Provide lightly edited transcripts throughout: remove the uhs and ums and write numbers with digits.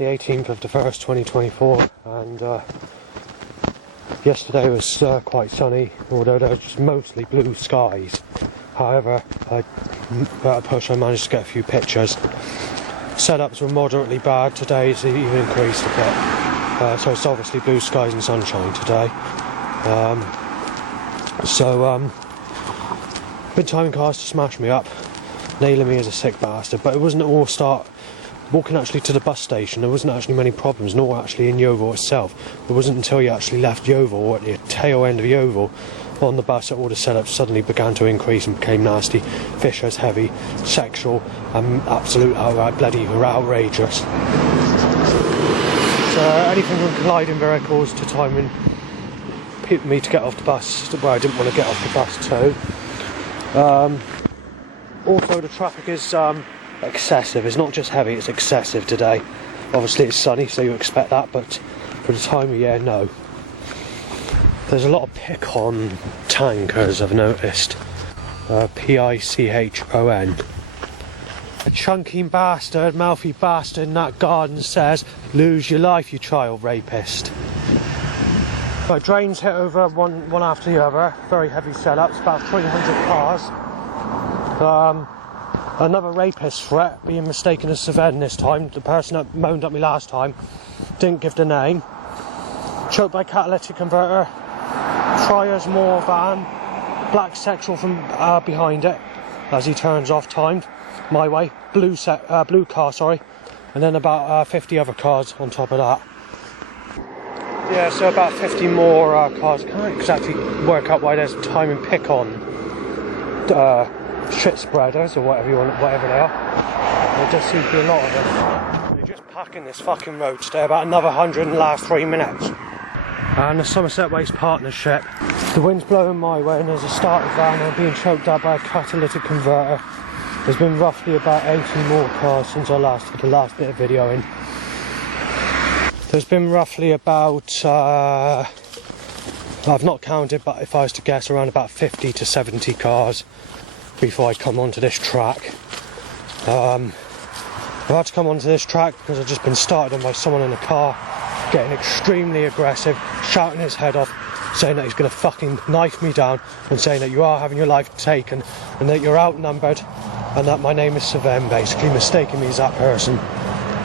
the 18th of the 1st, 2024, and yesterday was quite sunny, although there was mostly blue skies. However, at a push I managed to get a few pictures. Setups were moderately bad. Today's even increased a bit, so it's obviously blue skies and sunshine today. Been timing cars to smash me up, nailing me as a sick bastard, but it wasn't all start walking actually to the bus station. There wasn't actually many problems, nor actually in Yeovil itself. It wasn't until you actually left Yeovil, or at the tail end of Yeovil, on the bus that all the setups suddenly began to increase and became nasty, vicious, heavy, sexual, and absolute outright bloody outrageous. So anything from colliding vehicles to timing me to get off the bus where I didn't want to get off the bus too. Also the traffic is excessive. It's not just heavy, it's excessive today. Obviously it's sunny, so you expect that, but for the time of year, no. There's a lot of pick-on tankers, I've noticed. P-I-C-H-O-N. A chunky bastard, mouthy bastard in that garden says, "Lose your life, you child rapist." Right, drains hit over one after the other. Very heavy setups, about 300 cars. Another rapist threat, being mistaken as Sven this time. The person that moaned at me last time didn't give the name. Choked by catalytic converter. Triers more van. Black sexual from behind it as he turns off, timed my way. Blue car, sorry. And then about 50 other cars on top of that. Yeah, so about 50 more cars. I can't exactly work out why there's timing pick-on shit spreaders or whatever they are. There does seem to be a lot of them. They're just packing this fucking road today. About another 100 in the last 3 minutes. And the Somerset Waste Partnership. The wind's blowing my way and there's a starter van and I'm being choked out by a catalytic converter. There's been roughly about 80 more cars since I did the last bit of videoing. There's been roughly about, I've not counted, but if I was to guess, around about 50 to 70 cars before I come onto this track. I've had to come onto this track because I've just been started on by someone in a car, getting extremely aggressive, shouting his head off, saying that he's going to fucking knife me down, and saying that you are having your life taken, and that you're outnumbered, and that my name is Sven, basically mistaking me as that person.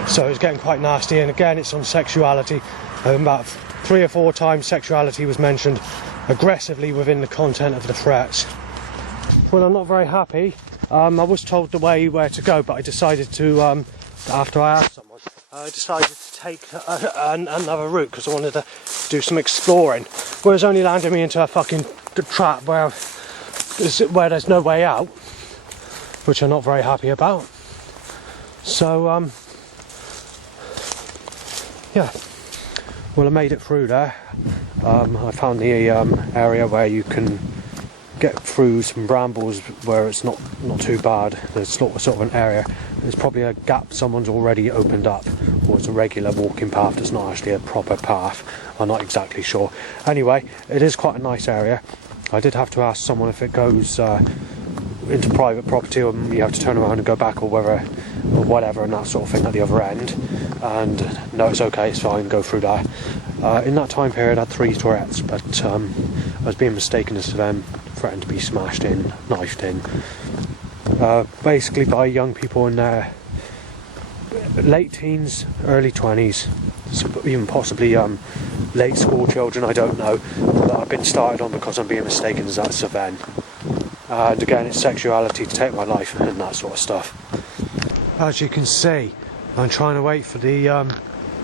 So it's getting quite nasty, and again it's on sexuality. About 3 or 4 times sexuality was mentioned aggressively within the content of the threats. Well, I'm not very happy. I was told the way where to go, but I decided to, after I asked someone, I decided to take another route because I wanted to do some exploring. Whereas only landing me into a fucking trap where there's no way out, which I'm not very happy about. So, yeah, well, I made it through there. I found the area where you can get through some brambles where it's not too bad. There's sort of an area. There's probably a gap someone's already opened up, or it's a regular walking path that's not actually a proper path. I'm not exactly sure. Anyway, it is quite a nice area. I did have to ask someone if it goes into private property, or you have to turn around and go back, or whatever, and that sort of thing at the other end. And no, it's okay, it's fine, go through there. In that time period I had 3 threats, but I was being mistaken as them, threatened to be smashed in, knifed in, basically by young people in their late teens, early 20s, even possibly late school children, I don't know, that I've been started on because I'm being mistaken as that Sven. And again, it's sexuality to take my life and that sort of stuff. As you can see, I'm trying to wait for the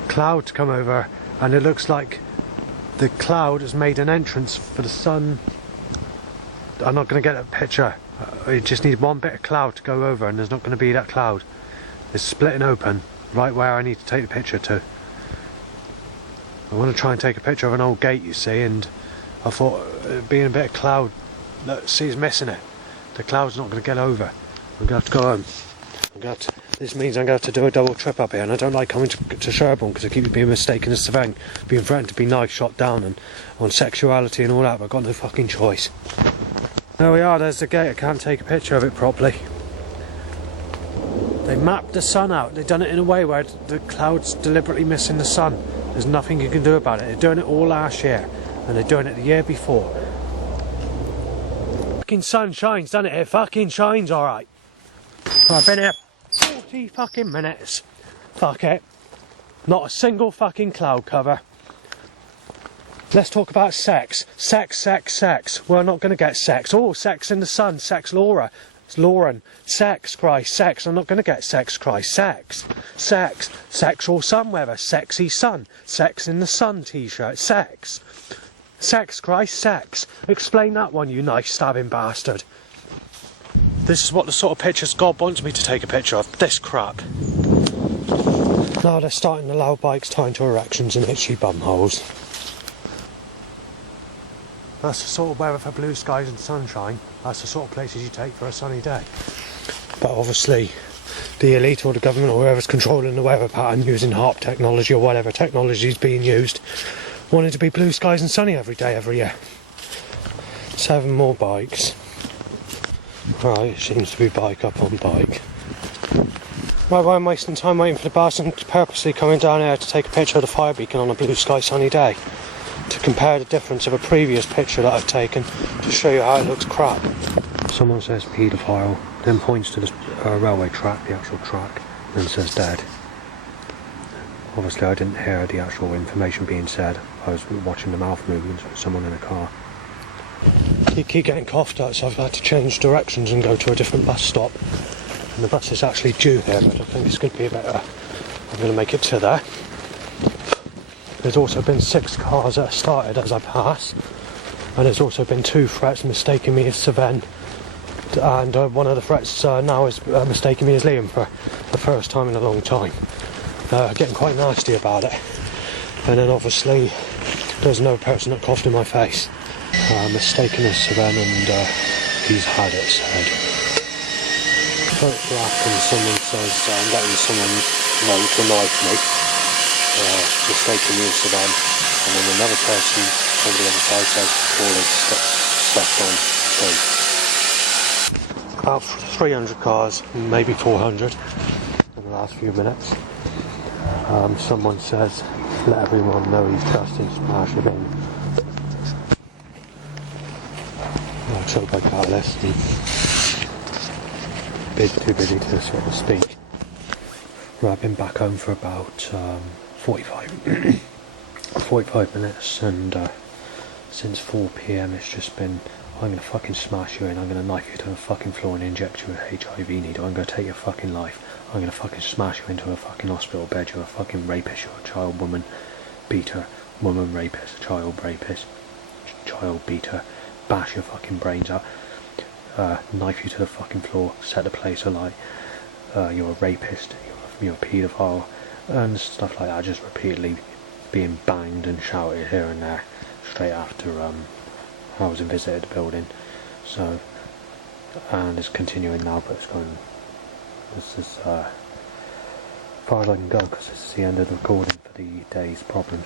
cloud to come over, and it looks like the cloud has made an entrance for the sun. I'm not going to get a picture. I just need one bit of cloud to go over, and there's not going to be that cloud. It's splitting open right where I need to take the picture to. I want to try and take a picture of an old gate, you see, and I thought being a bit of cloud, look, see, it's missing it. The cloud's not going to get over. I'm going to have to go home. This means I'm going to have to do a double trip up here, and I don't like coming to Sherborne because I keep being mistaken as Sven, being threatened to be knife shot down and on sexuality and all that, but I've got no fucking choice. There we are, there's the gate. I can't take a picture of it properly. They mapped the sun out. They've done it in a way where the clouds deliberately missing the sun. There's nothing you can do about it. They're doing it all last year, and they're doing it the year before. Fucking sun shines, doesn't it? It fucking shines, alright. I've been here 40 fucking minutes. Fuck it. Not a single fucking cloud cover. Let's talk about sex. Sex, sex, sex. We're not going to get sex. Oh, sex in the sun. Sex Laura. It's Lauren. Sex, Christ. Sex. I'm not going to get sex, Christ. Sex. Sex. Sexual sun weather. Sexy sun. Sex in the sun t-shirt. Sex. Sex, Christ. Sex. Explain that one, you knife stabbing bastard. This is what the sort of pictures God wants me to take a picture of. This crap. Now they're starting to allow bikes tied to erections and itchy bumholes. That's the sort of weather for blue skies and sunshine. That's the sort of places you take for a sunny day. But obviously, the elite or the government or whoever's controlling the weather pattern using HARP technology or whatever technology is being used, want it to be blue skies and sunny every day, every year. 7 more bikes. Right, it seems to be bike up on bike. Right, well, I'm wasting time waiting for the bus and purposely coming down here to take a picture of the fire beacon on a blue sky sunny day. To compare the difference of a previous picture that I've taken to show you how it looks crap. Someone says paedophile, then points to the railway track, the actual track, and says dead. Obviously I didn't hear the actual information being said. I was watching the mouth movements with someone in a car. You keep getting coughed at, so I've had to change directions and go to a different bus stop. And the bus is actually due here, but I think it's going to be better. I'm going to make it to there. There's also been 6 cars that have started as I pass, and there's also been 2 threats mistaking me as Saven, and one of the threats now is mistaking me as Liam for the first time in a long time. Getting quite nasty about it. And then obviously there's no person that coughed in my face, mistaken as Saven, and he's had it said. Black, and someone says I'm letting someone know to knife me. Mistaken me as Savan, and then another person over the other side says all is stuff on. So about 300 cars, maybe 400 in the last few minutes. Someone says let everyone know he's just in smash again. I'm so bad about this. Too busy to sort of speak. Right, I've been back home for about 45 minutes, and since 4 PM it's just been, I'm going to fucking smash you in, I'm going to knife you to the fucking floor and inject you with a HIV needle, I'm going to take your fucking life, I'm going to fucking smash you into a fucking hospital bed, you're a fucking rapist, you're a child woman beater, woman rapist, child rapist, child beater, bash your fucking brains out, knife you to the fucking floor, set the place alight, you're a rapist, you're a paedophile, and stuff like that, just repeatedly being banged and shouted here and there straight after I was visited the building. So, and it's continuing now, but this is as far as I can go, because this is the end of the recording for the day's problems.